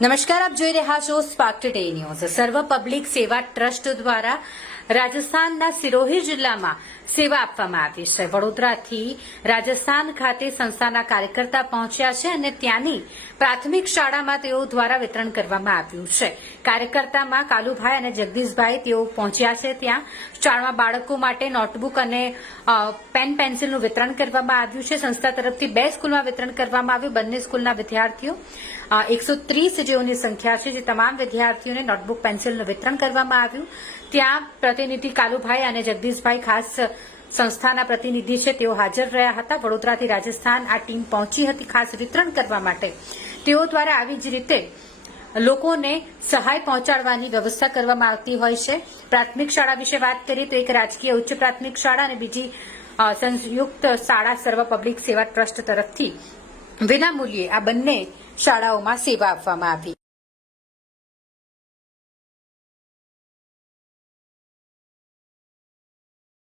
નમસ્કાર, આપ જોઈ રહ્યા છો સ્પાર્ક ટુડે ન્યૂઝ। સર્વ પબ્લિક સેવા ટ્રસ્ટ દ્વારા રાજસ્થાનના સિરોહી જિલ્લામાં સેવા આપવામાં આવી છે। વડોદરાથી રાજસ્થાન ખાતે સંસ્થાના કાર્યકર્તા પહોંચ્યા છે અને ત્યાંની પ્રાથમિક શાળામાં તેઓ દ્વારા વિતરણ કરવામાં આવ્યું છે। કાર્યકર્તામાં કાલુભાઈ અને જગદીશભાઈ તેઓ પહોંચ્યા છે। ત્યાં શાળામાં બાળકો માટે નોટબુક અને પેન પેન્સિલનું વિતરણ કરવામાં આવ્યું છે। સંસ્થા તરફથી 2 સ્કૂલમાં વિતરણ કરવામાં આવ્યું। બંને સ્કૂલના વિદ્યાર્થીઓ 130 જેઓની સંખ્યા છે, જે તમામ વિદ્યાર્થીઓને નોટબુક પેન્સિલનું વિતરણ કરવામાં આવ્યું। ત્યાં પ્રતિનિધિ કાલુભાઈ અને જગદીશભાઈ ખાસ સંસ્થાના પ્રતિનિધિ છે, તેઓ હાજર રહ્યા હતા। વડોદરાથી રાજસ્થાન આ ટીમ પહોંચી હતી ખાસ વિતરણ કરવા માટે। તેઓ દ્વારા આવી જ રીતે લોકોને સહાય પહોંચાડવાની વ્યવસ્થા કરવામાં આવતી હોય છે। પ્રાથમિક શાળા વિશે વાત કરીએ તો એક રાજકીય ઉચ્ચ પ્રાથમિક શાળા અને બીજી સંયુક્ત શાળા સર્વ પબ્લિક સેવા ટ્રસ્ટ તરફથી વિનામૂલ્યે આ બંને શાળાઓમાં સેવા આપવામાં આવી।